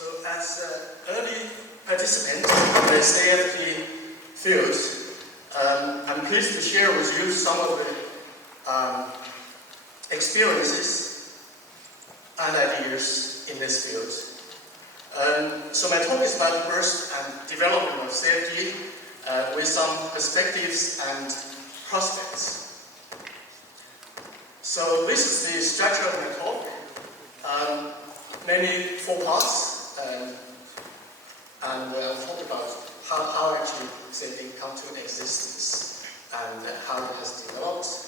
So as an early participant in the CFD field, I'm pleased to share with you some of the experiences and ideas in this field. So my talk is about the birth and development of CFD with some perspectives and prospects. So this is the structure of my talk, mainly 4 parts, and I'll talk about how actually CFD come to existence and how it has developed,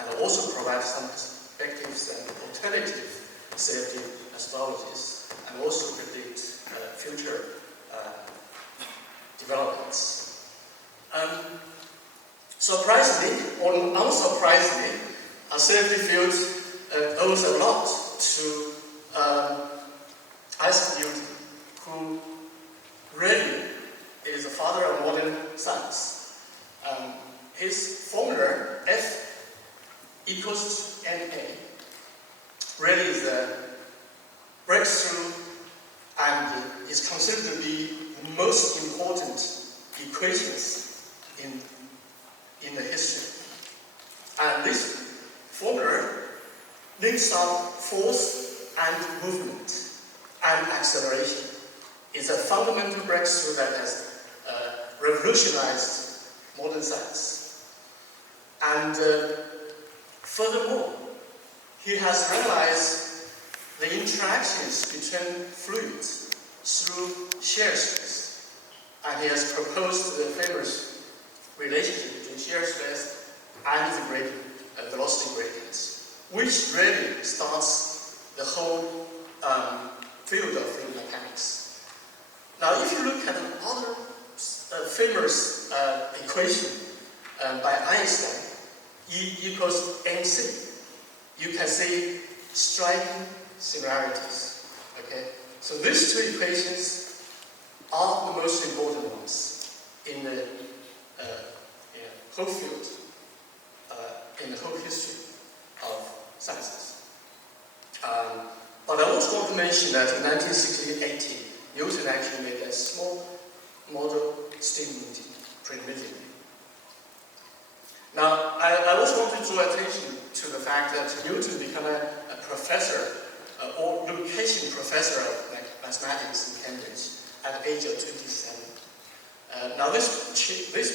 and also provide some perspectives and alternative CFD methodologies, and also predict future developments. Surprisingly, or unsurprisingly, our CFD field owes a lot to Isaac Newton, who really is the father of modern science. His formula, F equals to NA, really is a breakthrough and is considered to be the most important equations in the history. And this formula links up force and movement and acceleration. It's a fundamental breakthrough that has revolutionized modern science. And furthermore, he has realized the interactions between fluids through shear stress. And he has proposed the famous relationship between shear stress and the gradient, velocity gradient, which really starts the whole field of fluid mechanics. Now, if you look at another famous equation by Einstein, E equals mc, you can see striking similarities. Okay, so these 2 equations are the most important ones in the whole field, in the whole history of sciences. But I also want to mention that in 1960-80, Newton actually made a small model steam engine primitively. Now, I also want to draw attention to the fact that Newton became a professor, or location professor of mathematics in Cambridge at the age of 27. Now, this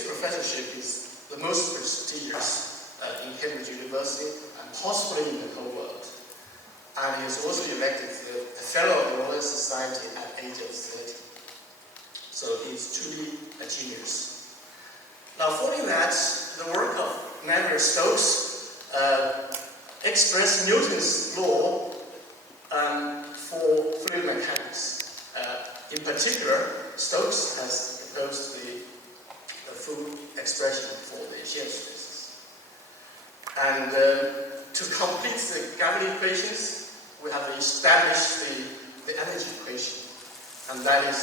professorship is the most prestigious in Cambridge University and possibly in the whole world. And he was also elected a Fellow of the Royal Society at the age of 30. So he's truly a genius. Now, following that, the work of Navier-Stokes expressed Newton's law for fluid mechanics. In particular, Stokes has proposed the full expression for the shear stresses. And to complete the gravity equations, we have established the energy equation, and that is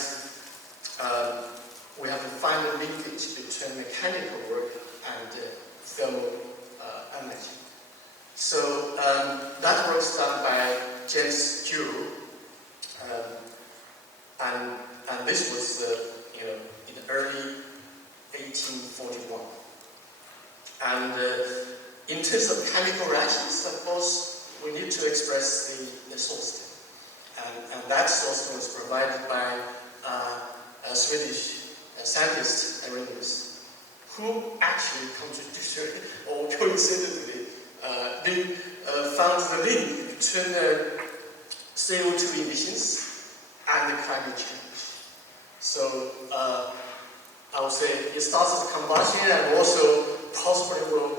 we have to find the linkage between mechanical work and thermal energy. So that work is done by James Joule, and this was in early 1841. And in terms of chemical reactions, of course, we need to express the source state. And that source state was provided by a Swedish scientist, Arrhenius, who actually contributed, or coincidentally, found the link between the CO2 emissions and the climate change. So I would say it starts with combustion and also possibly will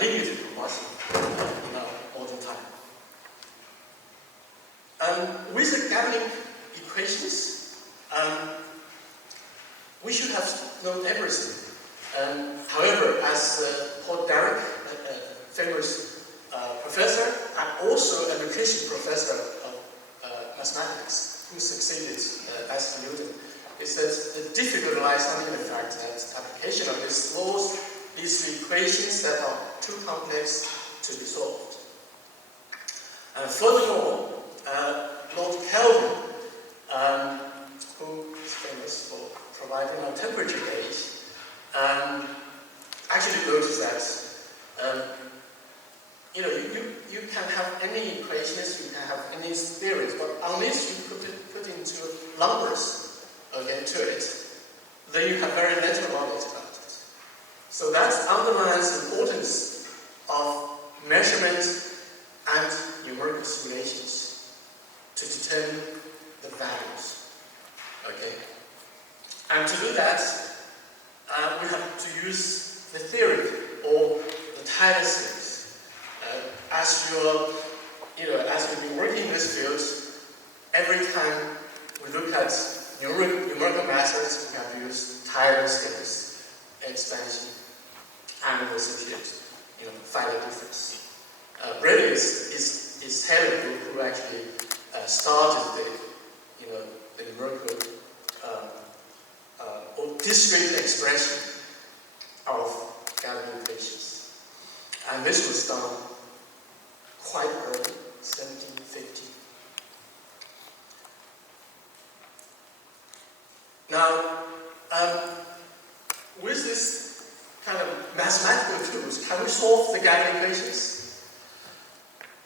limit combustion in our modern time. With the governing equations, we should have known everything. However, as Paul Dirac, a famous professor and also an education professor of mathematics who succeeded Isaac Newton, he says the difficulty lies only in the fact that application of these laws leads to equations that are too complex to be solved. Furthermore, Lord Kelvin, who is famous for providing our temperature gauge, actually noticed that you can have any equations, you can have any theories, but unless you put into numbers to it, then you have very little knowledge about it. So that underlines the importance of measurement and numerical simulations to determine the values. Okay? And to do that, we have to use the theory or the Taylor series. As you've been working in this field, every time we look at numerical methods, we have used Taylor series, expansion, and associate, find the difference. Really, it's Taylor who actually started the numerical or discrete expression of Galilean equations. And this was done quite early, 1750. Now, with this kind of mathematical tools, can we solve the Galilean equations?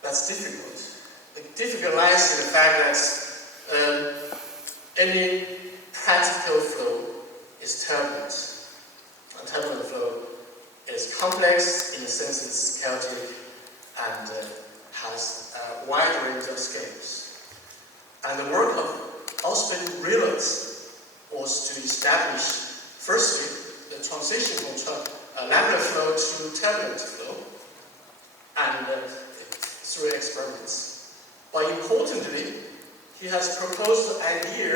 That's difficult. The difficult lies in the fact that any practical flow is turbulent. A turbulent flow is complex in the sense it's chaotic and has a wide range of scales. And the work of Oswald Rielet was to establish, firstly, the transition from laminar flow to turbulent flow, and through experiments. But importantly, he has proposed the idea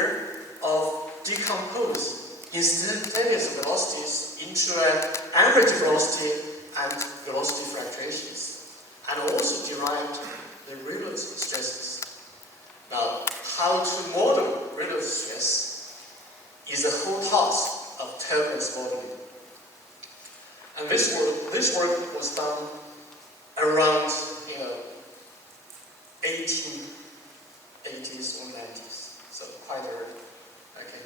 of decompose instantaneous velocities into an average velocity and velocity fluctuations, and also derived the Rielet stresses. Now, how to model Rielet stress is a whole task of turbulence modeling. And this work was done around 1880s or 90s, so quite early. Okay.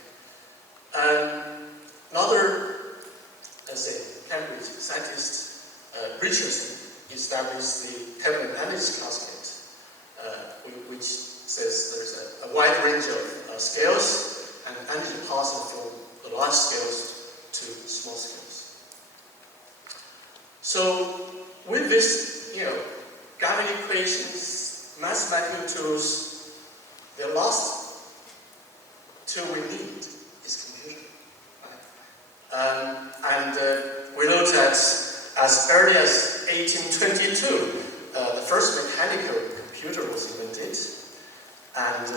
Another, Cambridge scientist, Richardson, established the turbulent energy cascade, which says there's a wide range of scales and energy passing from the large scales to small scales. So with this, Galilean equations, mathematical tools, the last tool we need is computer. Right? We know that as early as 1822, the first mechanical computer was invented, and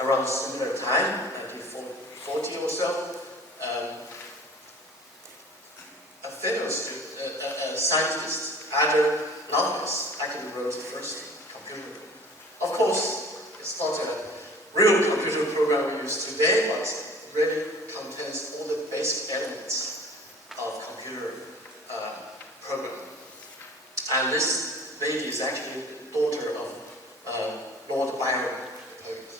around similar time, 1940 or so, a famous scientist, Adam Lovelace, actually wrote the first computer. Of course, it's not a real computer program we use today, but it really contains all the basic elements of computer programming. And this lady is actually the daughter of Lord Byron, the poet.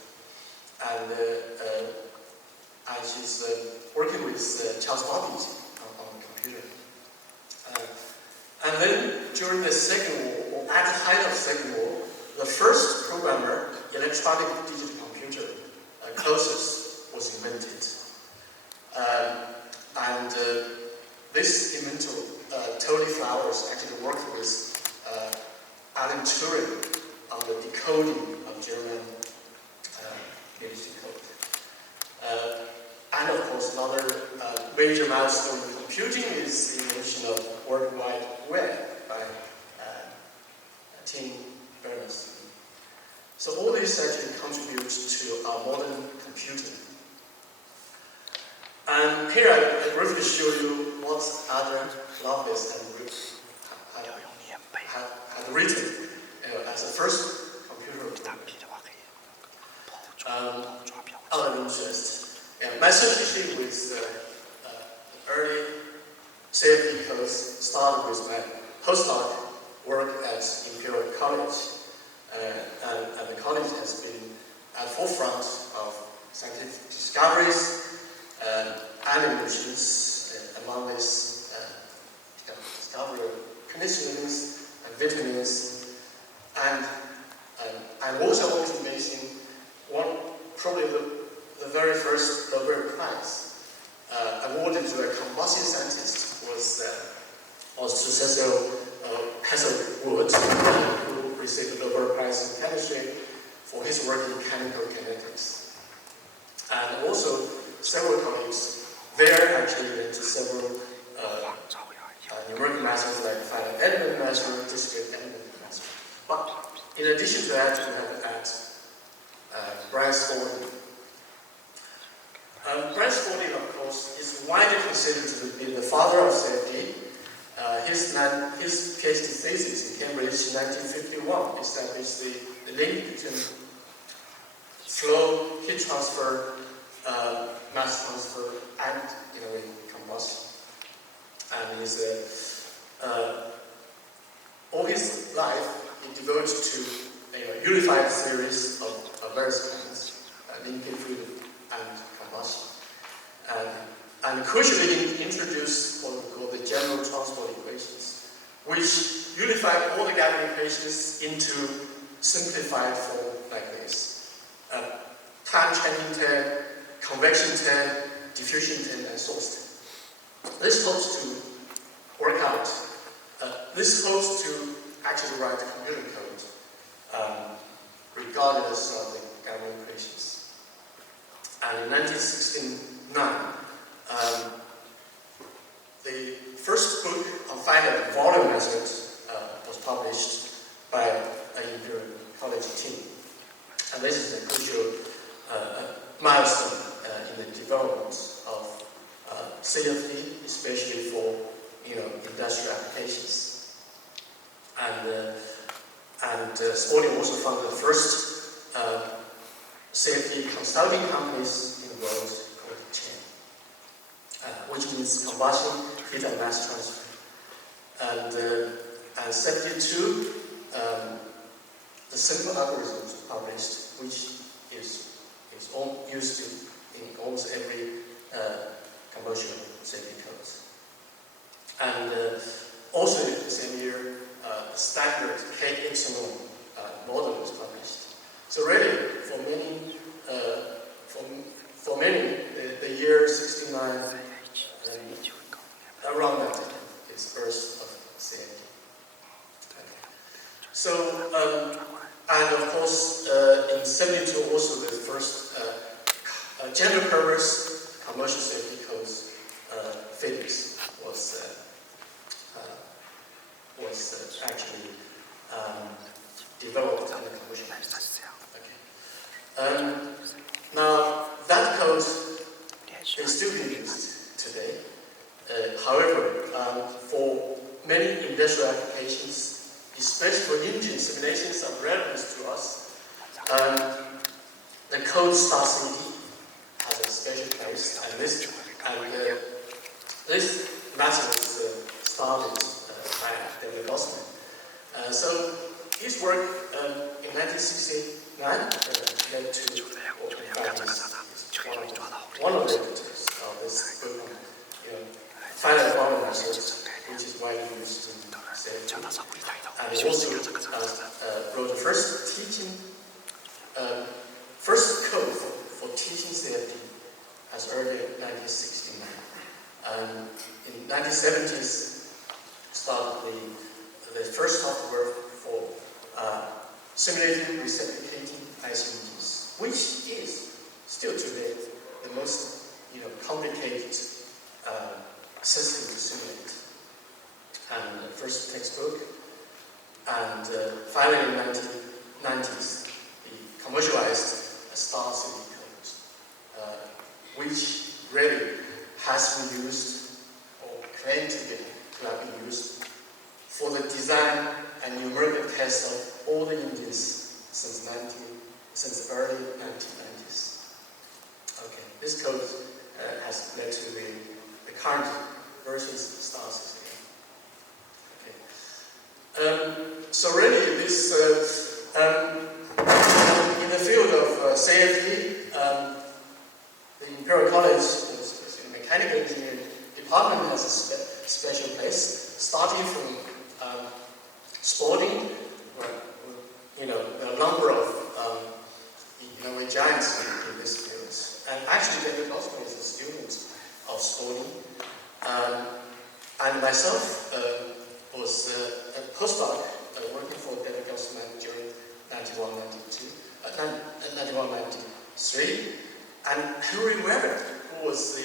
And she's working with Charles Babbage on the computer. And then during the Second War, or at the height of the Second War, the first programmer, electronic digital computer, Closest, was invented. This inventor, Tony Flowers, actually worked with Alan Turing on the decoding of German military code. And of course, another major milestone in computing is the invention of World Wide Web by Tim Berners-Lee. So all this actually contributes to our modern computing. And here I briefly show you what Adam Lovelace had written as the first computer program. Out of interest, my association with early CFD codes started with my postdoc work at Imperial College. and the college has been at the forefront of scientific discoveries and evolutions. Among this discovery of penicillins and vitamins, and also always amazing, probably the very first Nobel Prize awarded to a combustion scientist was to Cecil Castlewood, who received the Nobel Prize in chemistry for his work in chemical kinetics. And also several colleagues there actually led to several numerical methods like finite element method, discrete element method. But in addition to that, we have Brian Spalding. Brian Spalding, of course, is widely considered to be the father of CFD. His PhD thesis in Cambridge in 1951 established the link between flow, heat transfer, mass transfer, and combustion. And all his life he devoted to a unified series of various kinds, linking fluid and combustion. And crucially introduced what we call the general transport equations, which unified all the gathering equations into simplified form like this. Time changing term, convection term, diffusion term, and source term. This hopes to work out, this hopes to actually write computer code regardless of the gathering equations. And in 1969, the first book on finite volume method was published by an Imperial College team. And this is a crucial milestone in the development of CFD, especially for industrial applications. And Spalding also founded the first CFD consulting companies in the world called CHAIN, which means combustion, heat and mass transfer. And 72, the simple algorithm was published, which is used in almost every commercial CFD codes. And also in the same year, the standard KXML model was published. So really, for many, the year 69, around that is birth of CFD. Okay. So, and of course, in 72 also the first general purpose commercial CFD codes, physics was actually developed in the commercial basis. Okay. Now that code is still being used today. However, for many industrial applications, especially for engine simulations of relevance to us, the code *CD has a special place, and this method was started by David Gossman. So his work in 1969 led to one of the editors of this book, finite volume method, which is widely used in CFD. And he also wrote the first code for teaching CFD as early as 1969. And in 1970s, started the first software for simulating reciprocating IC engines, which is still today the most complicated system to simulate. And the first textbook, and finally in the 1990s, he commercialized a star CD code, which really has been used, or claimed to have been used, for the design and numerical test of all the engines since early 1990s. Okay, this code has led to the current versions of star CD. Okay. So really, this In the field of CFD, the Imperial College, the Mechanical Engineering Department has a special place, starting from sporting, where, there are a number of giants in this field. And actually, David Osborne is a student of sporting. And myself was a postdoc working for David Osborne during 1993. And Henry Weber, who was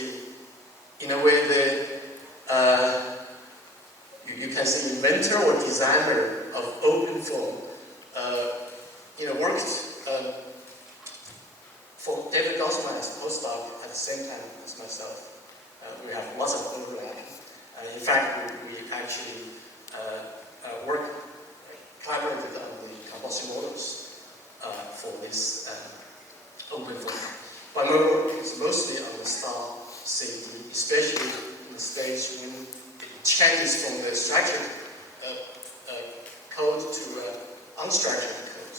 in a way, you can say inventor or designer of OpenFOAM, worked for David Osborne as a postdoc at the same time as myself. We have lots of overlap. In fact, we actually collaborated on the combustion models for this OpenFOAM. But my work is mostly on the star CFD, especially in the stage when it changes from the structured code to unstructured code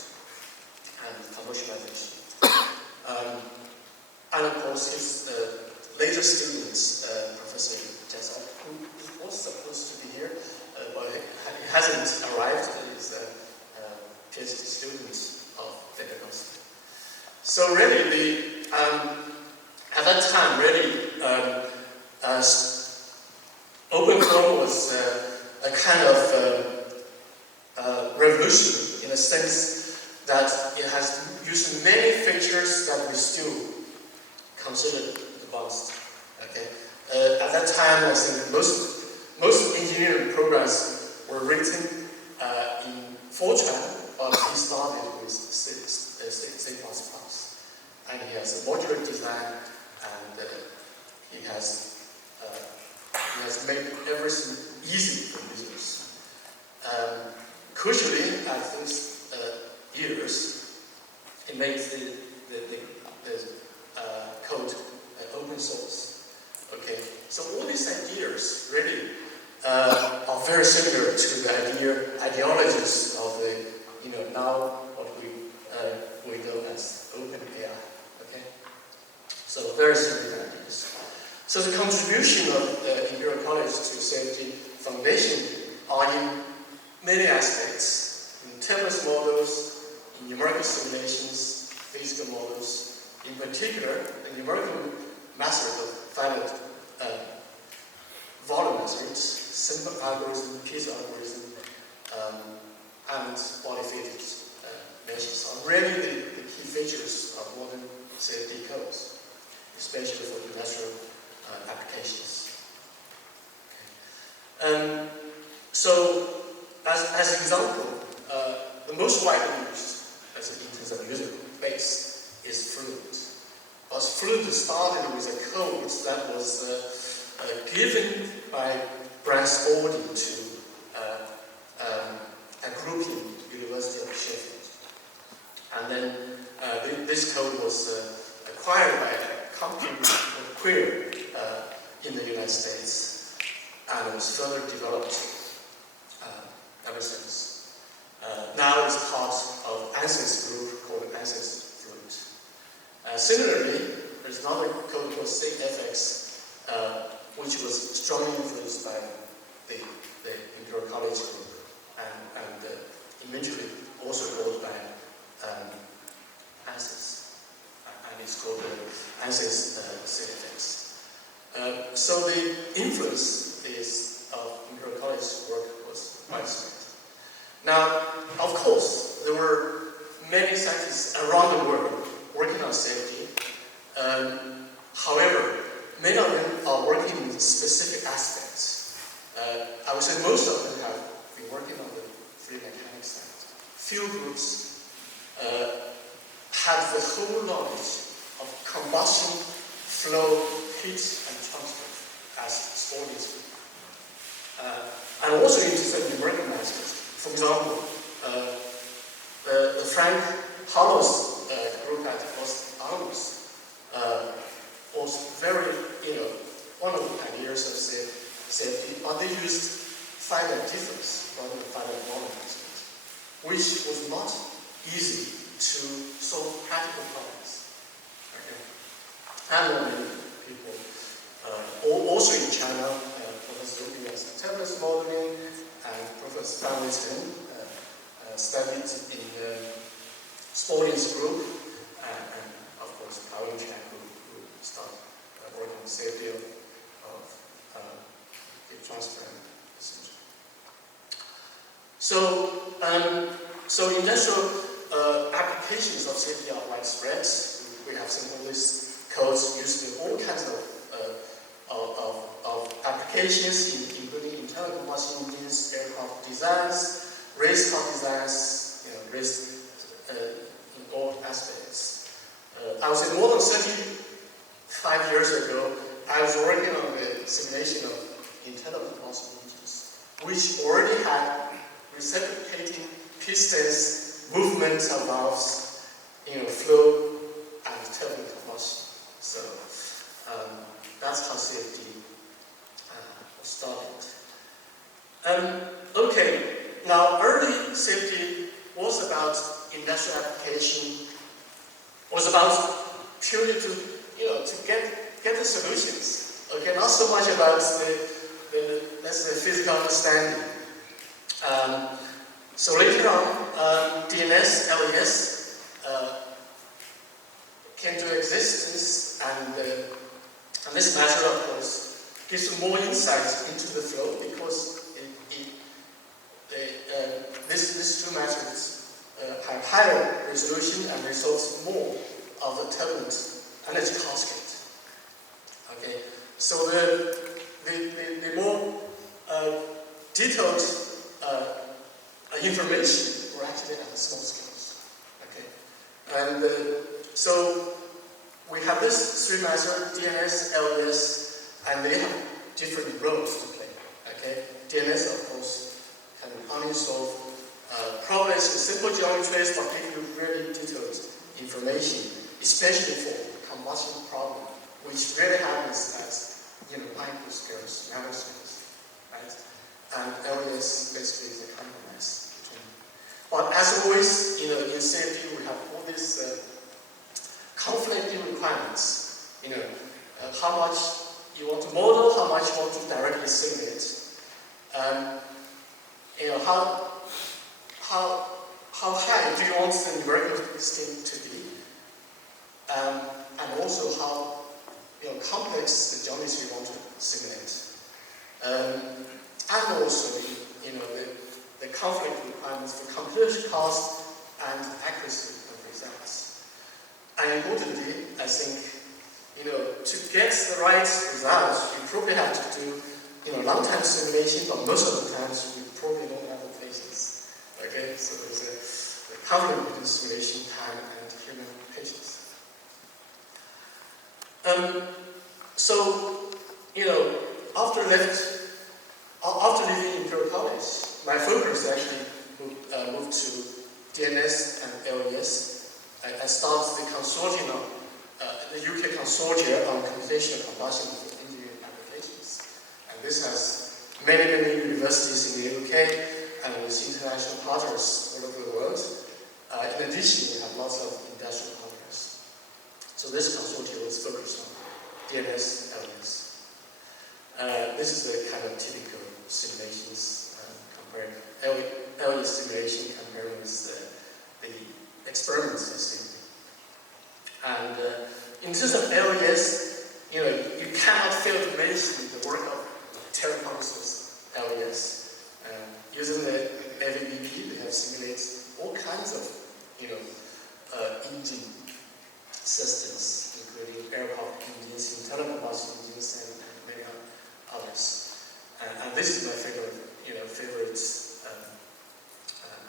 and commercialization. And of course, his later students, Professor Jessel, who was supposed to be here, but he hasn't arrived. He's a PhD student of David Osborne. So really, at that time, really, OpenFOAM was a kind of revolution in a sense that it has used many features that we still consider advanced. Okay, at that time, I think most engineering programs were written in Fortran, but he started with C++. And he has a modular design, and he has made everything easy for users. Crucially, at those years, it makes the code open source. Okay, so all these ideas really are very similar to the ideologies of the now what we know as OpenAI. Okay, so very similar ideas. So the contribution of the Imperial College to CFD Foundation are in many aspects: in template models, in numerical simulations, physical models. In particular, the numerical method of finite volume methods, simple algorithm, piece algorithm, and body-fitted measures are really the key features of modern CFD codes, especially for industrial applications. Okay. So, as an example, the most widely used, in terms of user base, is Fluent. But Fluent started with a code that was given by Brian Spalding to a group in University of Sheffield. And then this code was acquired by a company called Queer in the United States, and it was further developed ever since. Now it's part of ANSYS group called ANSYS Fluent. Similarly, there's another code called SIGFX, which was strongly influenced by the Imperial College group, and eventually also called by ANSYS, and it's called ANSYS SIGFX. So the influence of Imperial College's work was widespread. Now, of course, there were many scientists around the world working on CFD. However, many of them are working in specific aspects. I would say most of them have been working on the fluid mechanics side. Few groups have the whole knowledge of combustion, flow, heat, and transport as Spalding's group. And also into some numerical methods. For example, the Frank Hollows group at Los Alamos was very, one of the pioneers of CFD, but they used finite difference rather than finite volume method, which was not easy to solve practical problems. Okay. And many people, also in China, Professor Liu has tablets modeling, and Professor Fan studied in Spalding's group, and of course, Pao Chen who started working on CFD of heat transfer and essentially. So industrial applications of CFD are widespread. We have synchronous codes used in all kinds of applications, including internal combustion engines, aircraft designs, race car designs, race in all aspects. I would say more than 35 years ago, I was working on the simulation of internal combustion engines, which already had reciprocating pistons, movement of valves, flow and turbulent combustion. So that's how CFD was started. Okay, now early CFD was about industrial application, was about purely to get the solutions. Okay, not so much about the let's say physical understanding. So later on, DNS, LES came to existence, and this method, of course, gives more insight into the flow because these two methods have higher resolution and resolves more of the turbulent energy constraint. Okay, so the more detailed information were actually at the small scales. Okay, and so we have this three methods: DNS, LES, and they have different roles to play. Okay, DNS, of course, can only solve problems with simple geometries, but give you really detailed information, especially for combustion problem, which really happens at microscales, nanoscales, right? And LES basically is a compromise between. But as always, in CFD, we have all these conflicting requirements. How much you want to model, how much you want to directly simulate. How high do you want the numerical state to be? And also how complex the geometry you want to simulate. And also the conflict requirements for computation cost and accuracy of results. And importantly, I think to get the right results, you probably have to do long-time simulation, but most of the times we probably don't have the patience. Okay, so there's a conflict between simulation time and human patience. So after leaving Imperial College, my focus actually moved to DNS and LES. I started the consortium, the UK consortium on computational combustion for engineering applications. And this has many universities in the UK and with international partners all over the world. In addition, we have lots of industrial partners. So this consortium is focused on DNS, LES. This is the kind of typical simulations compared LES simulation compared with the experiments I see. And in terms of LES, you cannot fail to mention the work of Terry Thomas's LES. Using the AVBP, we have simulated all kinds of engine systems, including aircraft engines, internal combustion engines, and many others. And this is my favorite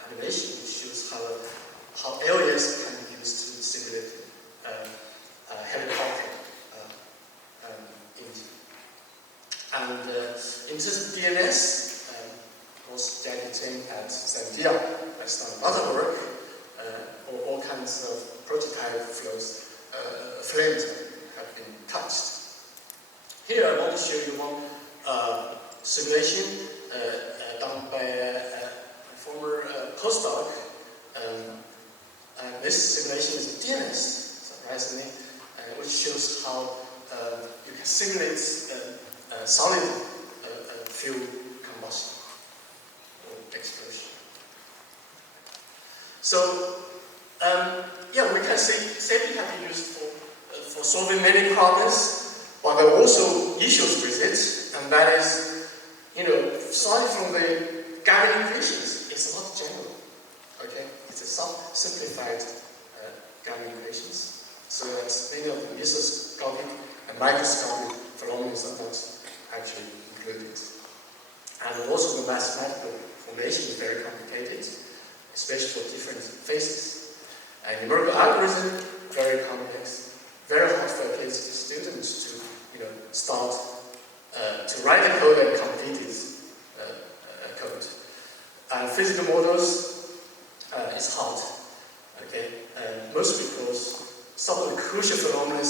animation, which shows how LES can be used to simulate a helicopter engine. And in terms of DNS, was dedicating at Zambia. I've done a lot of work, all kinds of prototype flows, flames have been touched. Here I want to show you one simulation done by a former postdoc And this simulation is a DNS, surprisingly, which shows how you can simulate solid fuel combustion or explosion. So, yeah, we can see CFD can be used for solving many problems, but there are also issues with it, and that is, starting from the Gaussian equations, it's not general. Okay, it's a simplified Gaussian equations, so that many of the mesoscopic and microscopic phenomena are not actually included. And also the mathematical formulation is very complicated, especially for different phases. And numerical algorithm, very complex, very hard for a PhD student to start to write the code and complete this code. And physical models is hard, okay? Mostly because some of the crucial phenomena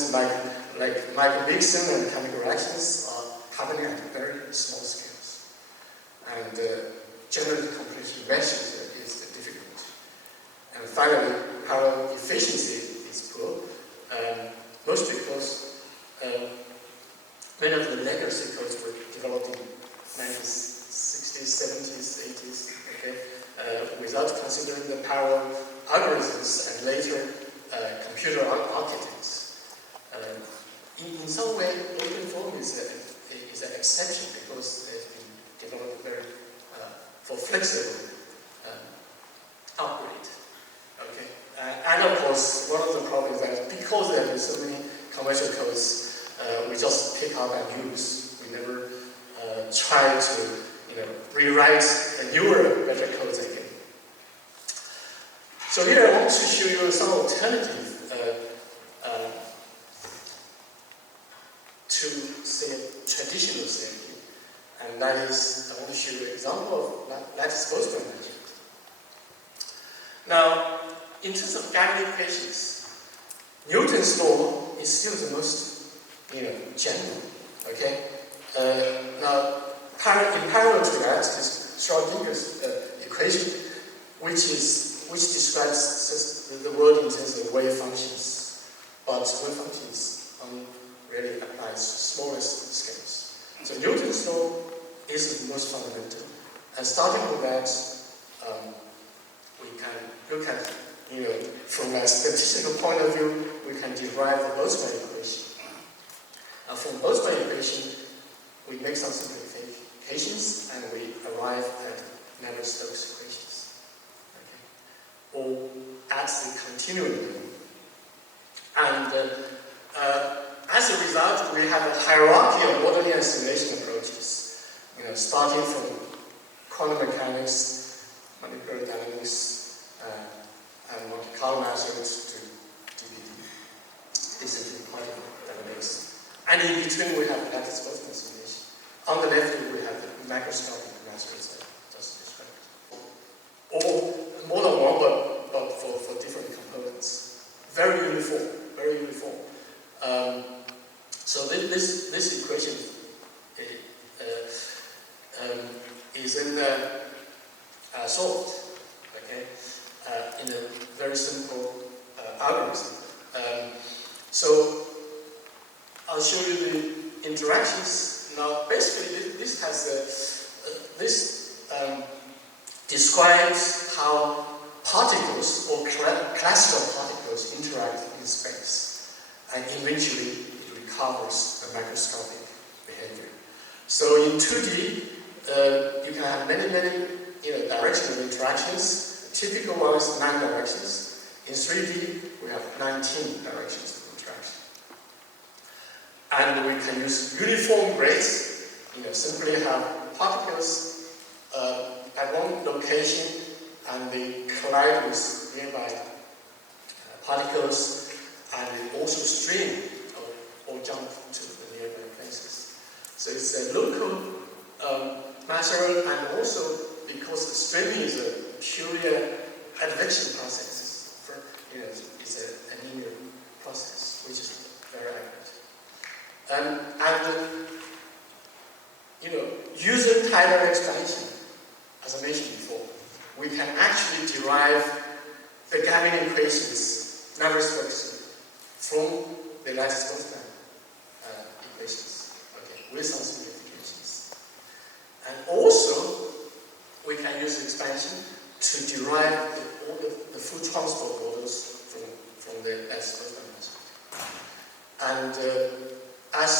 like micro-mixing and chemical reactions are happening at very small scales. And generally completion measures is difficult. And finally, parallel efficiency is poor, mostly because many of the legacy codes were developed in 1960s, 70s, 80s, okay, without considering the parallel algorithms and later computer architects. In some way, OpenFOAM is an exception because it's been developed very for flexible upgrade. Okay, and of course, one of the problems is that because there are so many commercial codes, we just pick up and use. We never try to rewrite a newer, better codes again. So here I want to show you some alternative to say traditional CFD, and that is I want to show you an example of lattice Boltzmann magic. Now, in terms of Gaussian equations, Newton's law is still the most general. Okay. Now, in parallel to that is Schrodinger's equation, which describes the world in terms of wave functions, but wave functions really applies to smallest scales. So Newton's law is the most fundamental, and starting with that, we can look at from a statistical point of view, we can derive the Boltzmann equation. And from Boltzmann equation, we make some simplifications and we arrive at Navier-Stokes equations. Okay. Or at the continuum level. And as a result, we have a hierarchy of modeling and simulation approaches. Starting from quantum mechanics, molecular dynamics, and Monte Carlo methods to DCT quantum dynamics. And in between, we have lattice Boltzmann simulation. On the left, we have the macroscopic methods I just described. Or more than one, but for different components. Very uniform, very uniform. So this equation is in solved, okay, in a very simple algorithm. So I'll show you the interactions. Now, basically, this has this describes how particles or classical particles interact in space, and eventually it recovers the macroscopic behavior. So in 2D, you can have many directional interactions. The typical one is 9 directions. In 3D, we have 19 directions of interaction. And we can use uniform grades. Simply have particles at one location, and they collide with nearby particles, and they also stream or jump to the nearby places. So it's a local material, and also because the streaming is a Fourier advection process, it's a linear process, which is very accurate. Using Taylor expansion, as I mentioned before, we can actually derive the gaming equations never substitute from the lattice-Boltzmann equations, okay, with some simplifications. And also, we can use expansion to derive all the full transport models from the lattice-Boltzmann method. And as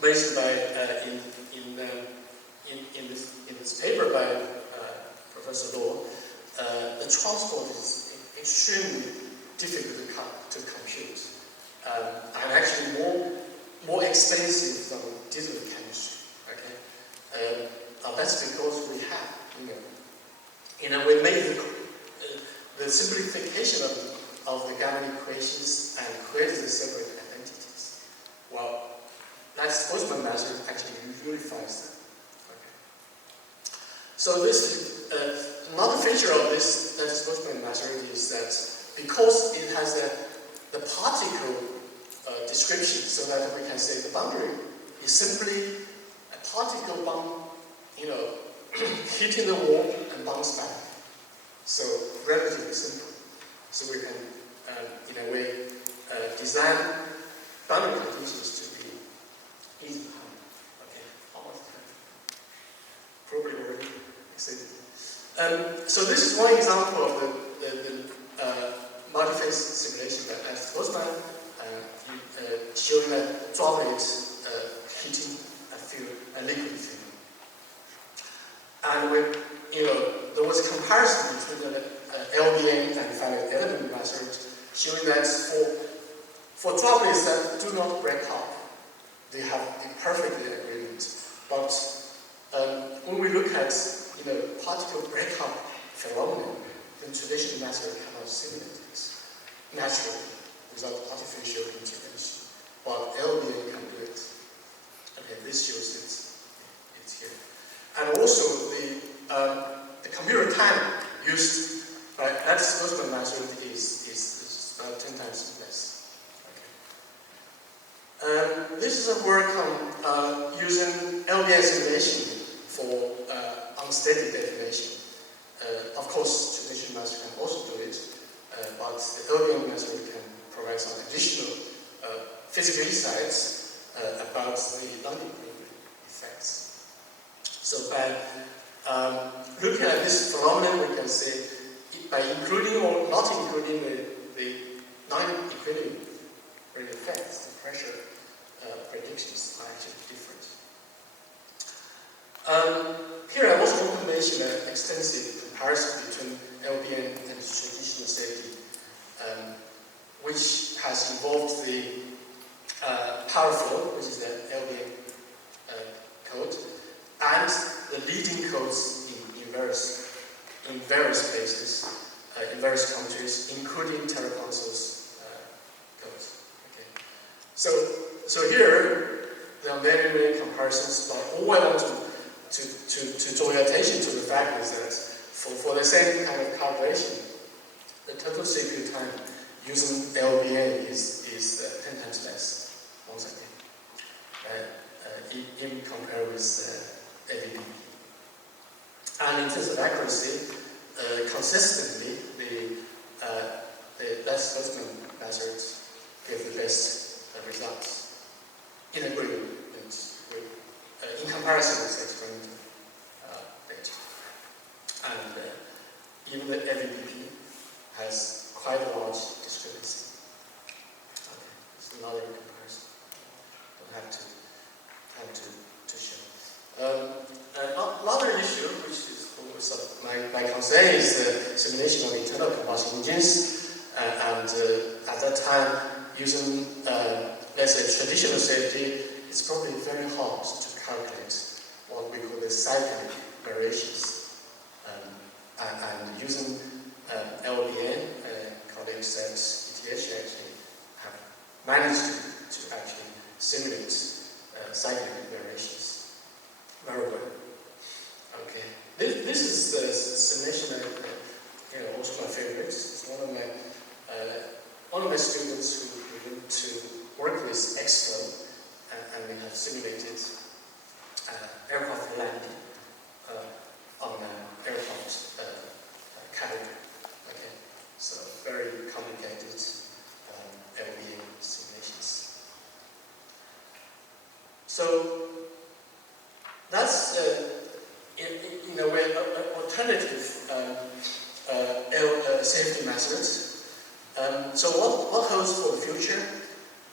mentioned by in this paper by Professor Law, the transport is extremely difficult to compute, and actually more expensive than digital chemistry. Okay, that's because we have, we made the simplification of the gamma equations and created the separate identities. Well, that's Boltzmann method actually unifies them. Okay. So this another feature of this Boltzmann method is that because it has the particle description, so that we can say the boundary is simply a particle hitting the wall and bounce back. So relatively simple. So we can, in a way, design boundary conditions to be easy to handle. Okay, almost time. Probably already exceeded. So this is one example of the multi-phase simulation by Boltzmann, showing a droplet hitting a liquid film. And there was a comparison between the LBN and finite element method, showing that for droplets that do not break up, they have a perfect agreement. But when we look at particle breakup phenomenon, then traditional method cannot simulate it naturally without artificial intervention. But LBN can do it. Okay, this shows it's here. And also the computer time used by lattice-Boltzmann method is about 10 times less. Okay. This is a work on using LBN simulation for unsteady definition. Of course, traditional method can also do it, but the LBN method can provide some additional physical insights about the non-equilibrium effects. So by looking at this phenomenon, we can say by including or not including the non-equilibrium effects, the pressure predictions are actually different. Here I also want to mention an extensive comparison between LBN and traditional CFD, which has involved the power flow, which is the LBN code, and the leading codes in various places, in various countries, including Terraconsul's codes. Okay. So here there are many comparisons, but all I want to draw your attention to the fact is that for the same kind of calculation, the total CPU time using LBN is 10 times less, once again, in compared with AVP. And in terms of accuracy, consistently, the lattice-Boltzmann method gave the best results in agreement with, in comparison with experimental data. And even the AVP has quite a large discrepancy. Okay, it's another comparison. Don't have to show. Another issue, which is always my concern, is the simulation of internal combustion engines. And at that time, using let's say traditional CFD, it's probably very hard to calculate what we call the cyclic variations. And using LBN, colleagues at ETH actually have managed to actually simulate cyclic variations very well. Okay, this is the simulation that also my favorite. It's one of my students who went to work with Expo, and we have simulated aircraft landing on an aircraft category. So that's, in a way, an alternative safety methods. So what holds for the future?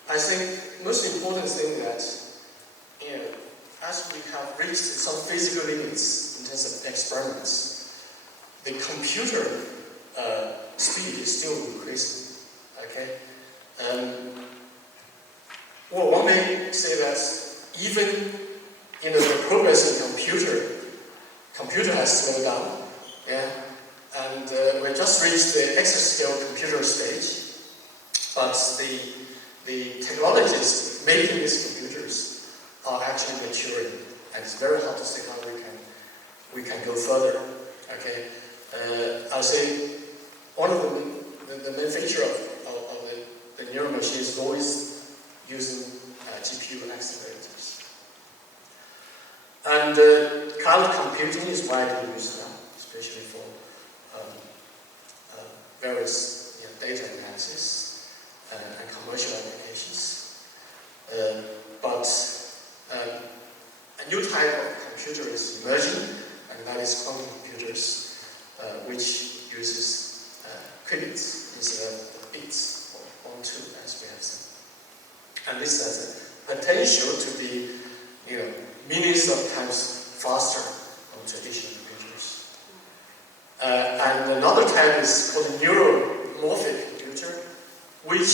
I think most important thing that, as we have reached some physical limits in terms of experiments, the computer speed is still increasing. Okay. Well, one may say that even the progress in computer has slowed down. Yeah. And we just reached the exascale computer stage, but the technologies making these computers are actually maturing, and it's very hard to say how we can go further. Okay, I'll say one of the main feature of the neural machine is always using GPU accelerators, and cloud computing is widely used now, especially for various data analysis and commercial applications. But a new type of computer is emerging, and that is quantum computers, which uses qubits instead of bits, or 1, 2, as we have seen. And this has a potential to be, millions of times faster than traditional computers. And another type is called a neuromorphic computer, which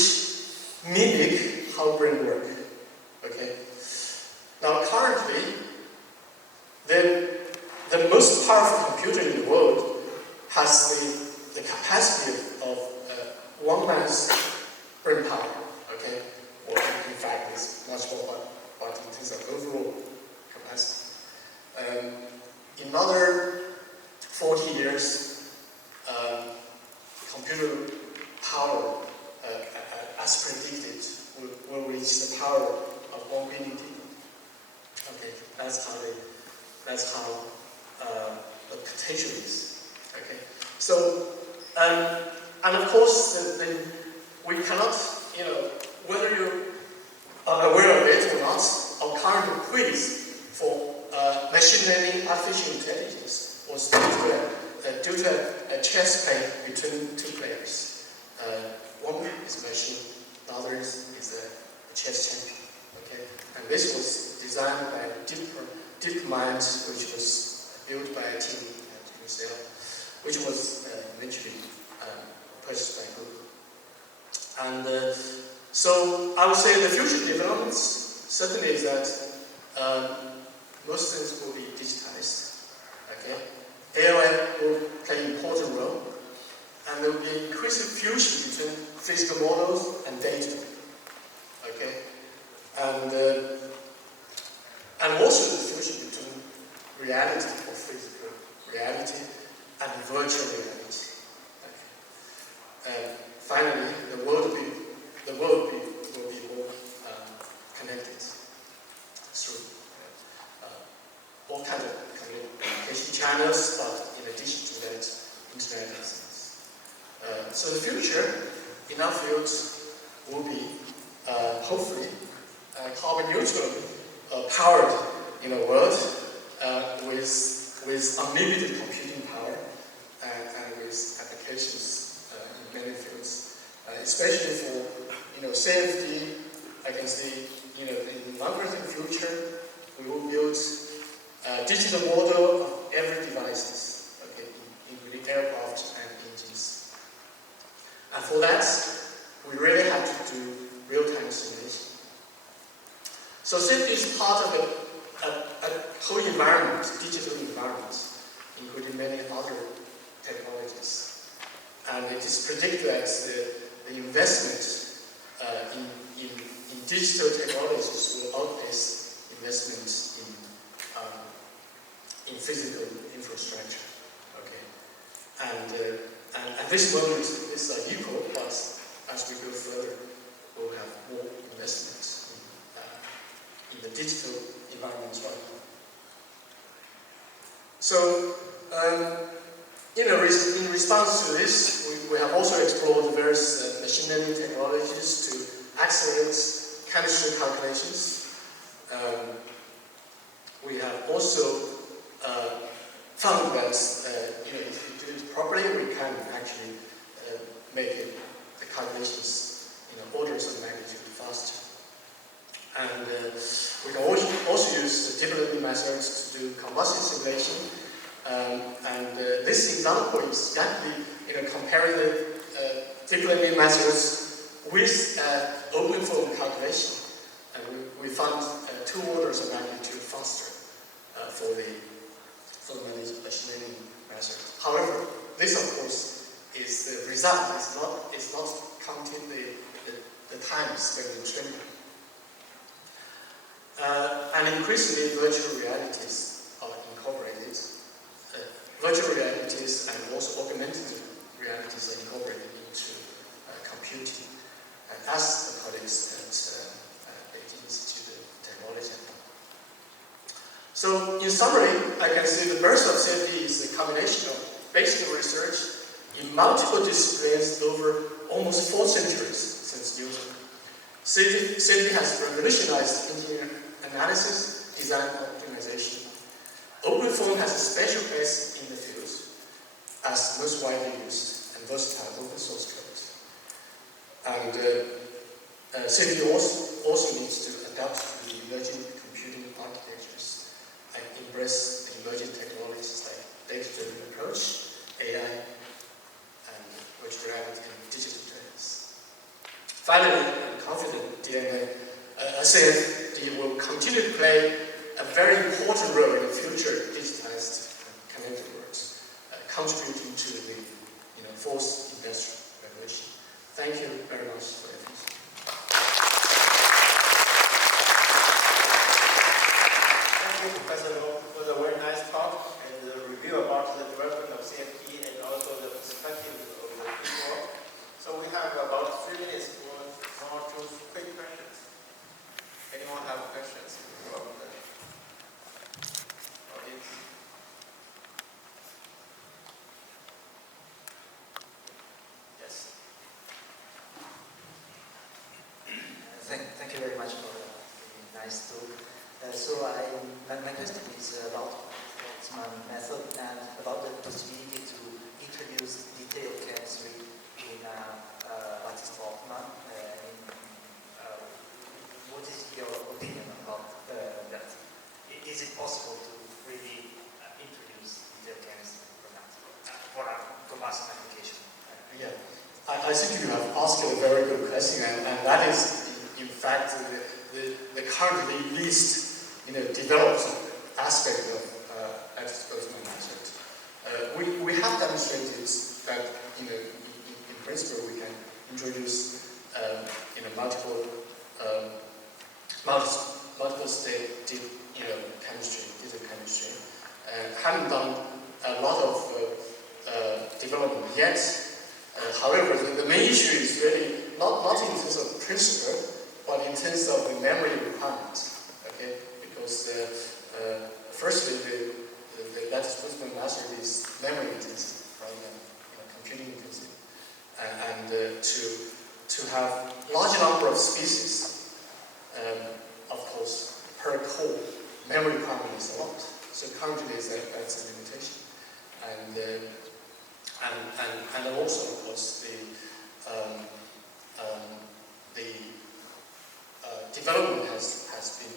mimic how brain work. Okay. Now, currently, the most powerful computer in the world has the capacity of one man's brain power. Okay, or in fact, it's much more, but in terms of overall capacity. In another 40 years, computer power, as predicted, will reach the power of 1 billion people. Okay, that's how the potential is. Okay, so and of course, we cannot, whether you are aware of it or not, our current quiz for machine learning artificial intelligence was due to a chess play between two players. One is a machine, the other is a chess champion. Okay, and this was designed by DeepMind, which was built by a team at UCL, which was eventually purchased by Google. And so I would say the future developments certainly is that most things will be digitized. Okay, AI will play an important role, and there will be increasing fusion between physical models and data. Okay, and also the fusion between reality or physical reality and virtual reality. Okay. And finally, the world will be more connected through all kinds of communication channels, but in addition to that, Internet of Things. So the future in our field will be hopefully carbon neutral, powered world with unlimited computing power and with applications in many fields, especially for CFD. I can see in the non-present future we will build a digital model of every devices, okay, including aircraft and engines. And for that, we really have to do real-time simulation. So CFD is part of a whole environment, digital environment, including many other technologies. And it is predicted that the investment in digital technologies will outpace investment in physical infrastructure. Okay, and at this moment these are equal, but as we go further, we'll have more investment in the digital environment as well. So, in response to this, we have also explored various machine learning technologies to accelerate chemistry calculations. also found that if you do it properly, we can actually make the calculations orders of magnitude faster. And we can also use the deep learning methods to do combustion simulation. This example is exactly comparing the deep learning methods with OpenFOAM calculation. And we found 2 orders of magnitude faster for the machine learning method. However, this of course is the result. It's not counting the time spent in training. And increasingly, virtual realities are incorporated. Virtual realities and also augmented realities are incorporated into computing, as the colleagues at Beijing Institute of Technology. So, in summary, I can say the birth of CFD is a combination of basic research in multiple disciplines over almost 4 centuries since Newton. CFD has revolutionized engineering analysis, design, and optimization. OpenFOAM has a special place in the field as most widely used and versatile open source code. And CFD also needs to adapt to the emerging computing architectures and embrace the emerging technologies like data-driven approach, AI, and virtual reality and digital twins. Finally, I'm confident CFD will continue to play a very important role in the future digitized connected worlds, contributing to the fourth industrial revolution. Thank you very much for your attention. Thank you, Professor Long, for the very nice talk and the review about the development of CFD and also the perspective of the people. So we have about 3 minutes for 1 or 2 quick questions. Anyone have questions from the audience? Yes. Thank you very much for the nice talk. My question is about my method and about the possibility to introduce detailed chemistry in lattice Boltzmann. What is your opinion about that? Is it possible to really introduce detailed chemistry for a combustion application? Yeah, I think you have asked a very good question, and that is, in fact, the currently least developed aspect of lattice Boltzmann method. We have demonstrated that in principle we can introduce multiple state chemistry, digital chemistry. Haven't done a lot of development yet. However, the main issue is really not in terms of principle, but in terms of the memory requirement. Okay, because firstly, the lattice Boltzmann method is memory intensive rather than computing intensive, and to have large number of species, of course, per core memory requirement is a lot. So currently, that's a limitation, and also, of course, the development has been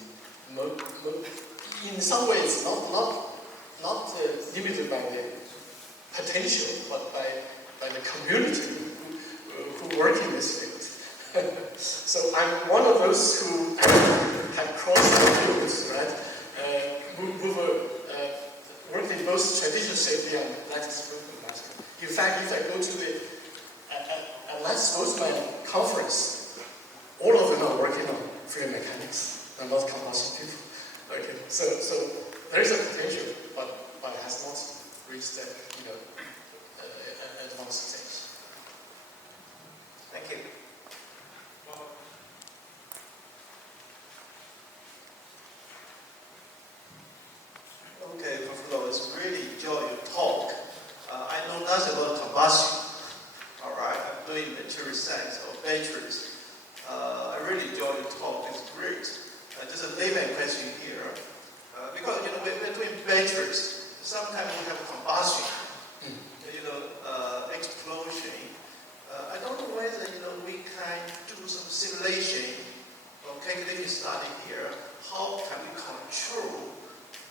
in some ways not limited by the potential, but by the community who work in this field. So I'm one of those who have crossed the fields, right? Who worked in both traditional CFD and lattice Boltzmann method. In fact, if I go to the lattice Boltzmann conference, all of them are working on fluid mechanics and not combustion people. Okay, so there is a potential, but it has not reached that advanced stage. Thank you. Okay, Prof. Low, it's really enjoy your talk. I know nothing about combustion. All right, I'm doing material science or batteries. I really enjoy your talk. It's great. Just a layman question here, because we're batteries, sometimes we have combustion, explosion. I don't know whether we can do some simulation or calculating study here. How can we control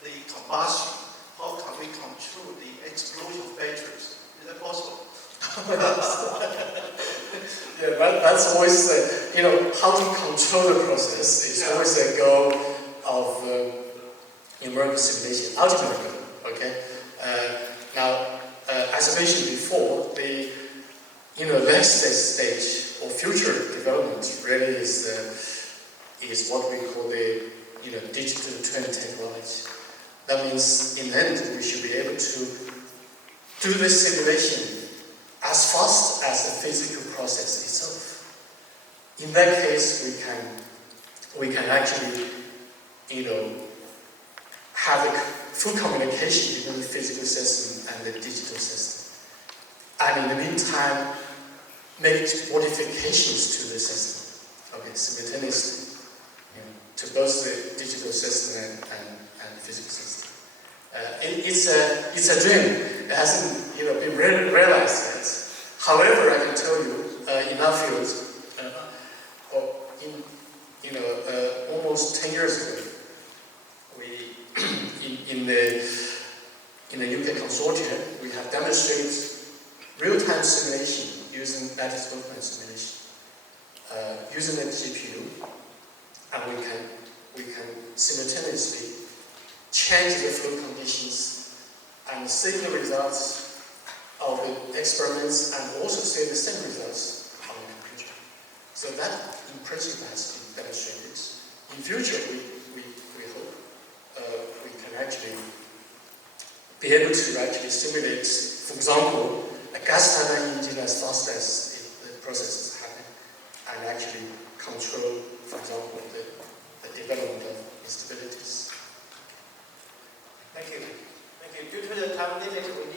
the combustion? How can we control the explosion of batteries? Is that possible? Yeah, that's always, how to control the process is always a goal of numerical simulation, ultimate goal, okay? Now, as I mentioned before, the next stage or future development really is what we call the digital twin technology. That means in the end we should be able to do this simulation as fast as the physical process itself. In that case, we can actually, have a full communication between the physical system and the digital system. And in the meantime, make modifications to the system, simultaneously, to both the digital system and the physical system. It's a dream. It hasn't been realized yet. However, I can tell you, in our field, almost 10 years ago, we in the UK consortium, we have demonstrated real-time simulation using lattice open simulation, using the GPU, and we can simultaneously change the flow conditions and see the results of the experiments and also see the same results on the computer. So that, in principle, has been demonstrated. In future, we hope we can actually be able to actually simulate, for example, a gas turbine engine as fast as the process is happening, and actually control, for example, the development of instabilities. Thank you. Due to the time limit, we